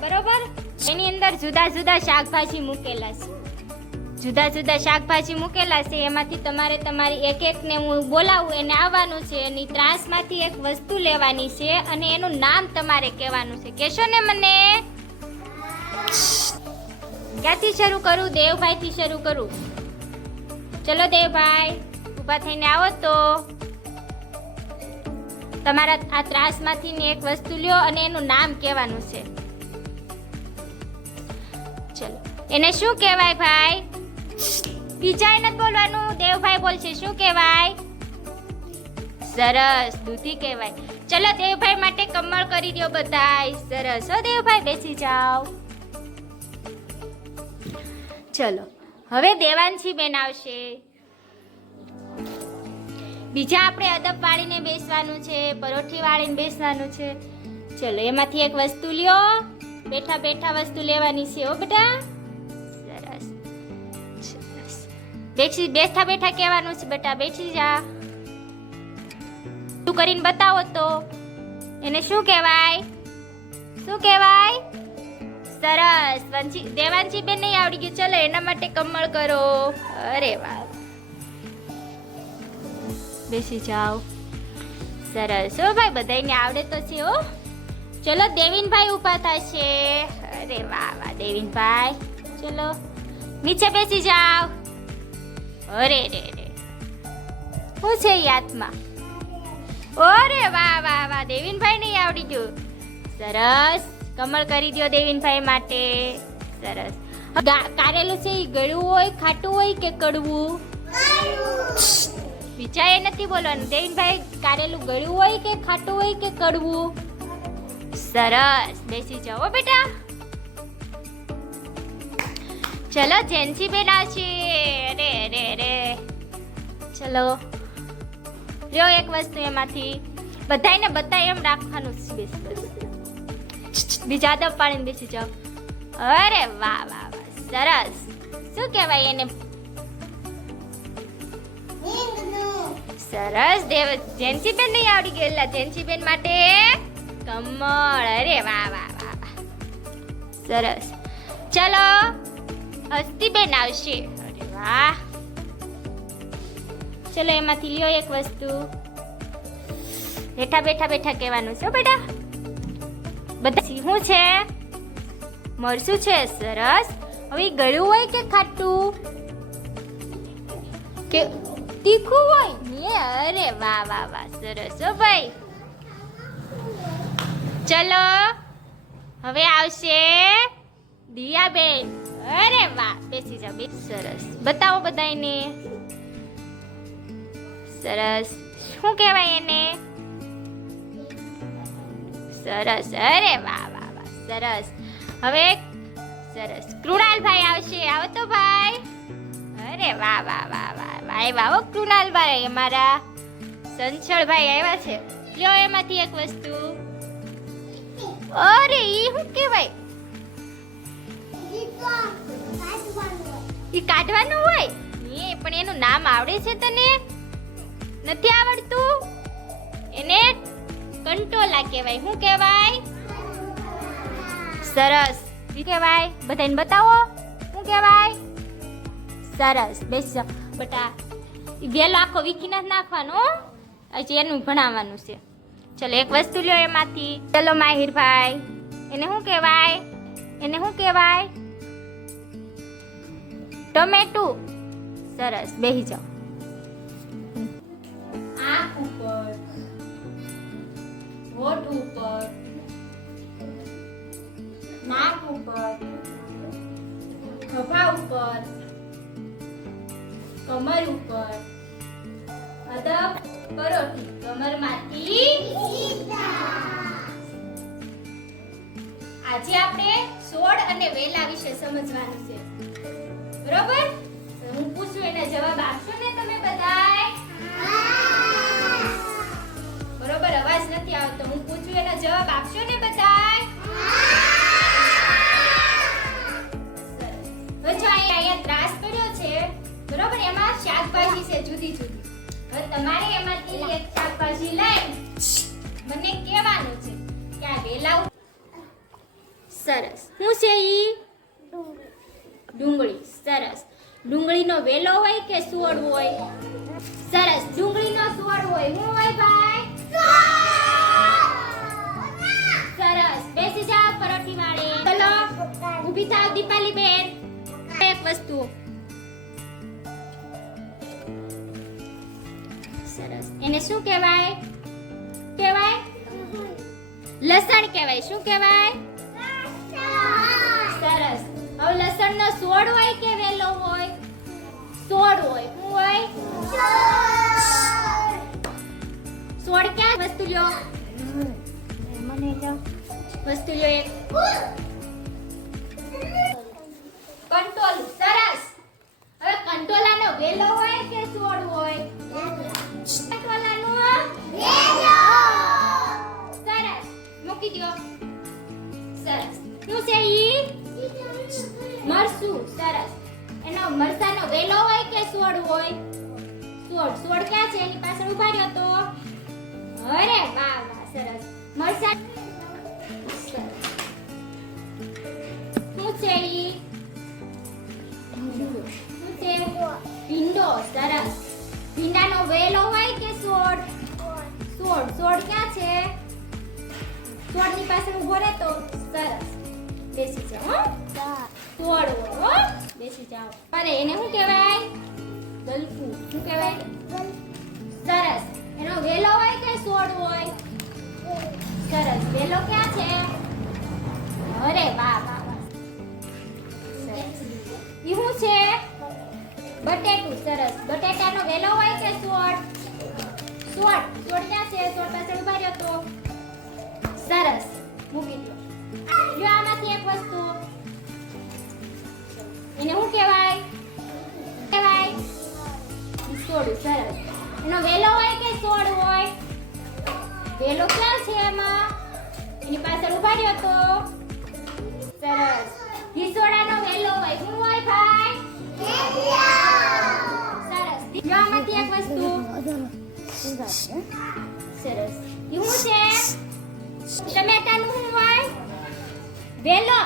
બરોબર. એની અંદર જુદા જુદા શાકભાજી મૂકેલા છે. જુદા જુદા શાકભાજી મૂકેલા છે. એમાંથી તમારે તમારી એક એકને હું બોલાવું એને આવવાનું છે. એની ત્રાસમાંથી એક વસ્તુ લેવાની છે અને એનું નામ તમારે કહેવાનું છે. કહેશો ને મને? ક્યાંથી શરૂ કરું? દેવભાઈથી શરૂ કરું. ચલો દેવભાઈ, ઊભા થઈને આવો તો. તમારા આ ત્રાસમાંથી એક વસ્તુ લ્યો અને એનું નામ કહેવાનું છે. ચલો, એને શું કહેવાય ભાઈ? બીજાએ નથી બોલવાનું, દેવભાઈ બોલશે. શું કહેવાય? સરસ, દૂધી કહેવાય. ચલો દેવભાઈ માટે કમળ કરી દો બધાય. સરસ હો દેવભાઈ, બેસી જાઓ. ચલો, હવે દેવાંશી બેન આવશે. બીજા આપણે અદબ વાળીને બેસવાનું છે, પરોઠી વાળીને બેસવાનું છે. ચલો, એમાંથી એક વસ્તુ લ્યો. બેઠા બેઠા વસ્તુ લેવાની છે હો બેટા. સરસ સરસ. બેઠા બેઠા કહેવાનું છે બેટા. બેસી જા. શું કરીને બતાવો તો. એને શું કહેવાય? શું કહેવાય? સરસ. દેવાંશી બેન નહીં આવડી ગયું. ચલો, એના માટે કમળ કરો. અરે વાહ, બેસી જાઓ. સરસ હો ભાઈ, બધાને આવડે તો છે હો. ચલો, દેવીનભાઈ ઊભા થશે. અરે વાહ વાહ દેવીનભાઈ. ચલો, નીચે બેસી જાઓ. અરે રે રે, શું છે હાથમાં? અરે વાહ વાહ વાહ, દેવીનભાઈ નહીં આવડી ગયું. સરસ, કમળ કરી દો દેવીનભાઈ માટે. સરસ. કારેલું છે એ ગળ્યું હોય, ખાટું હોય કે કડવું? વિચારે નથી બોલવાનું. દેવીનભાઈ, કારેલું ગળ્યું હોય કે ખાટું હોય કે કડવું? સરસ, બેસી જાઓ બેટા. ચલો, જેન્સી બેન આવશે. અરે અરે અરે. ચલો, લ્યો એક વસ્તુ એમાંથી. બધાને બતાય એમ રાખવાનું છે. બેસ બસ. બીજા અદબ પાડીને બેસી જાઓ. અરે વાહ વાહ વાહ, સરસ. શું કહેવાય એને? સરસ. જેન્સી બેન નહીં આવડી ગયેલા. જેન્સી બેન માટે કમળ. અરે વાહ વાહ વાહ વાહ, સરસ. ચલો, હસ્તી બેન આવશે. અરે વાહ. ચલો, એમાંથી લ્યો એક વસ્તુ. બેઠા બેઠા બેઠા કહેવાનું છે બેટા. બધા શું છે? મરચું છે. સરસ. હવે ગળ્યું હોય કે ખાટું કે તીખું હોય ને? અરે વાહ વાહ વાહ, સરસ હો ભાઈ. ચલો, હવે આવશે દિયાબેન. અરે વાહ, બેસી જાઓ. સરસ. બતાવો બધાને. સરસ. શું કહેવાય એને? સરસ. અરે વાહ વાહ વાહ, સરસ. હવે સરસ, કૃણાલભાઈ આવશે. આવો તો ભાઈ. અરે વાહ વાહ વાહ વાહ વાહ, વાહ કૃણાલભાઈ. અમારા સંચળભાઈ આવ્યા છે. લ્યો એમાંથી એક વસ્તુ. અરે ઈ શું કહેવાય? ઈ કાઢવાનું હોય ને, પણ એનું નામ આવડે છે તને? નથી આવડતું? એને કંટોલા કહેવાય. શું કહેવાય? સરસ. ઈ કહેવાય. બધાને બતાવો. શું કહેવાય? સરસ. બેસી જાઓ બેટા. વેલો આખો વીખી નથી નાખવાનો. હજી એનું ભણાવવાનું છે. ચલો, એક વસ્તુ લ્યો એમાંથી. ચલો માહિરભાઈ, એને શું કહેવાય? એને શું કહેવાય? ટમેટું. સરસ. બેસી જાઓ. આંખ ઉપર, હોઠ ઉપર, નાક ઉપર, ખભા ઉપર, કમર ઉપર. અદબ પરોઠી કમરમાંથી. આજે આપણે છોડ અને વેલા વિશે સમજવાનું છે. બરોબર? હું પૂછું એના જવાબ આપશો ને તમે બધાય? બરોબર, અવાજ નથી આવતો. હું પૂછું એના જવાબ આપશો ને બધાય? સરસ. જો અહીંયા ત્રાસ પડ્યો છે, બરોબર? એમાં શાકભાજી છે જુદી જુદી. હવે તમારે એમાંથી એક શાકભાજી લઈ મને કહેવાનું છે કે આ વેલા. સરસ. શું છે ઈ? ડુંગળી. સરસ. ડુંગળીનો વેલો હોય કે છોડ હોય? સરસ. ડુંગળીનો છોડ હોય. શું હોય ભાઈ? સરસ. બેસી જાઓ પરોઠી વાળી. ચલો ઊભી થાવ દીપાલી બેન. એક વસ્તુ. સરસ. એને શું કહેવાય? કહેવાય લસણ કહેવાય. શું કહેવાય? સરસ. હવે લસણનો છોડ હોય કે વેલો હોય? છોડ હોય. શું હોય? છોડ ક્યાં? વસ્તુ લ્યો. વસ્તુ લ્યો એક. કંટોલું. સરસ. હવે કંટોલાનો વેલો હોય કે છોડ હોય? કંટોલાનો વેલો. સરસ. મૂકી દો. સરસ. શું છે ઈ? મરસું. સરસ. એનો મરસાનો વેલો હોય કે છોડ હોય? છોડ. છોડ ક્યાં છે? એની પાછળ ઉભા રહ્યો તો. અરે વાહ વાહ. સરસ. મરસા. સરસ. શું છે ઈ? શું છે? ભીંડો. સરસ. ભીંડાનો વેલો હોય કે છોડ? છોડ. છોડ ક્યાં છે? છોડની પાછળ ઉભો રહે તો. સરસ. બેસી જાઓ. છોડ હોય હો. બેસી જાઓ. અરે એને શું કહેવાય? ગલકું. શું કહેવાય? સરસ. એનો વેલો હોય કે છોડ હોય? સરસ. વેલો ક્યાં છે? અરે વાહ વાહ વાહ. સરસ. ઈ શું છે? બટેટું. સરસ. બટેટાનો વેલો હોય કે છોડ? છોડ. છોડ ક્યાં છે? છોડ પાછળ ઉભા રહ્યો તો. સરસ. મૂકી દો. લ્યો આમાંથી એક વસ્તુ. એને શું કહેવાય? કહેવાય છોડ. સરસ. એનો વેલો હોય કે છોડ હોય? વેલો ક્યાં છે એમાં? એની પાછળ ઉભા રહ્યો તો. સરસ. હિસોડાનો વેલો હોય. શું હોય ભાઈ? સરસ. લ્યો આમાંથી એક વસ્તુ. સરસ. ઈ શું છે? ટમેટાનું શું હોય? વેલો.